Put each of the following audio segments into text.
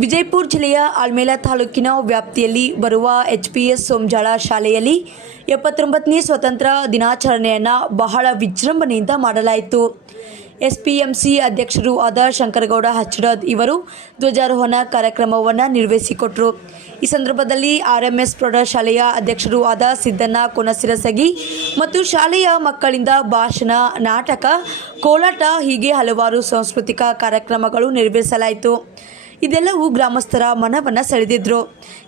ವಿಜಯಪುರ ಜಿಲ್ಲೆಯ ಆಲ್ಮೇಲ ತಾಲೂಕಿನ ವ್ಯಾಪ್ತಿಯಲ್ಲಿ ಬರುವ HPS ಸೋಮಜಾಳ ಶಾಲೆಯಲ್ಲಿ 79ನೇ ಸ್ವತಂತ್ರ ದಿನಾಚರಣೆಯನ್ನು ಬಹಳ ವಿಜೃಂಭಣೆಯಿಂದ ಮಾಡಲಾಯಿತು. SPMC ಅಧ್ಯಕ್ಷರು ಆದ ಶಂಕರಗೌಡ ಹಚ್ಚಡದ್ ಇವರು ಧ್ವಜಾರೋಹಣ ಕಾರ್ಯಕ್ರಮವನ್ನು ನಿರ್ವಹಿಸಿಕೊಟ್ಟರು. ಈ ಸಂದರ್ಭದಲ್ಲಿ RMS ಪ್ರೌಢಶಾಲೆಯ ಅಧ್ಯಕ್ಷರು ಆದ ಸಿದ್ದಣ್ಣ ಕೊನಸಿರಸಗಿ ಮತ್ತು ಶಾಲೆಯ ಮಕ್ಕಳಿಂದ ಭಾಷಣ, ನಾಟಕ, ಕೋಲಾಟ ಹೀಗೆ ಹಲವಾರು ಸಾಂಸ್ಕೃತಿಕ ಕಾರ್ಯಕ್ರಮಗಳು ನೆರವೇರಿಸಲಾಯಿತು. ಇದೆಲ್ಲವೂ ಗ್ರಾಮಸ್ಥರ ಮನವನ್ನು ಸೆಳೆದಿದ್ರು.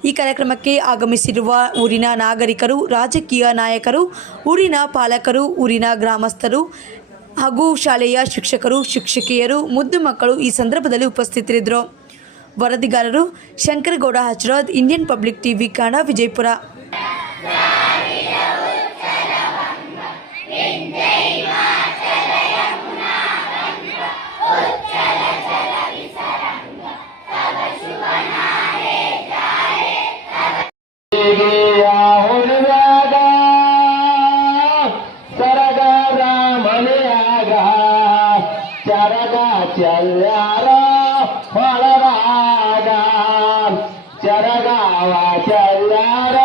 ಈ ಕಾರ್ಯಕ್ರಮಕ್ಕೆ ಆಗಮಿಸಿರುವ ಊರಿನ ನಾಗರಿಕರು, ರಾಜಕೀಯ ನಾಯಕರು, ಊರಿನ ಪಾಲಕರು, ಊರಿನ ಗ್ರಾಮಸ್ಥರು ಹಾಗೂ ಶಾಲೆಯ ಶಿಕ್ಷಕರು, ಶಿಕ್ಷಕಿಯರು, ಮುದ್ದು ಮಕ್ಕಳು ಈ ಸಂದರ್ಭದಲ್ಲಿ ಉಪಸ್ಥಿತರಿದ್ದರು. ವರದಿಗಾರರು Shankaragouda Hachchadad, Indian public TV Kannada, Vijayapura. ಚಲ್ಯಾರ ಹೊಳದಾಗ ಚರಗಾವ ಚಲ್ಯಾರ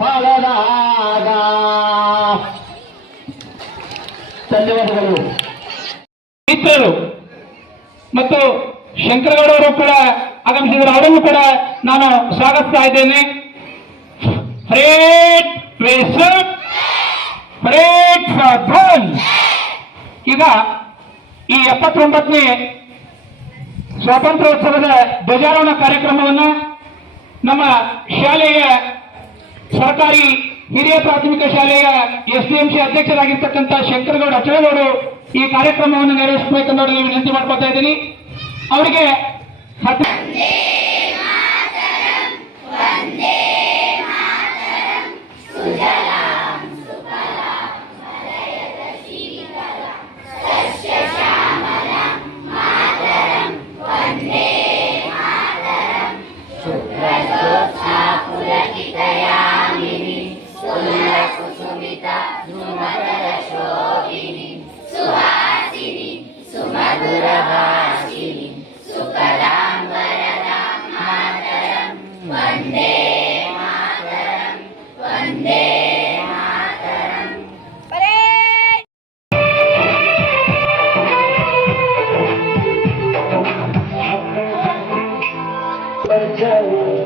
ಹೊಳದಾಗ. ಧನ್ಯವಾದಗಳು. ಮಿತ್ರರು ಮತ್ತು ಶಂಕರಗೌಡವರು ಕೂಡ ಆಗಮಿಸಿದರು. ಅವರನ್ನು ಕೂಡ ನಾನು ಸ್ವಾಗತಿಸ್ತಾ ಇದ್ದೇನೆ. ಈಗ ಈ 79ನೇ ಸ್ವಾತಂತ್ರ್ಯೋತ್ಸವದ ಧ್ವಜಾರೋಹಣ ಕಾರ್ಯಕ್ರಮವನ್ನು ನಮ್ಮ ಶಾಲೆಯ ಸರ್ಕಾರಿ ಹಿರಿಯ ಪ್ರಾಥಮಿಕ ಶಾಲೆಯ SDMC ಅಧ್ಯಕ್ಷರಾಗಿರ್ತಕ್ಕಂಥ ಶಂಕರಗೌಡ ಹಚ್ಚಡದವರು ಈ ಕಾರ್ಯಕ್ರಮವನ್ನು ನೆರವೇರಿಸಬೇಕೆಂದು ವಿನಂತಿ ಮಾಡ್ಕೊತಾ ಇದ್ದೀನಿ. ಅವರಿಗೆ Jai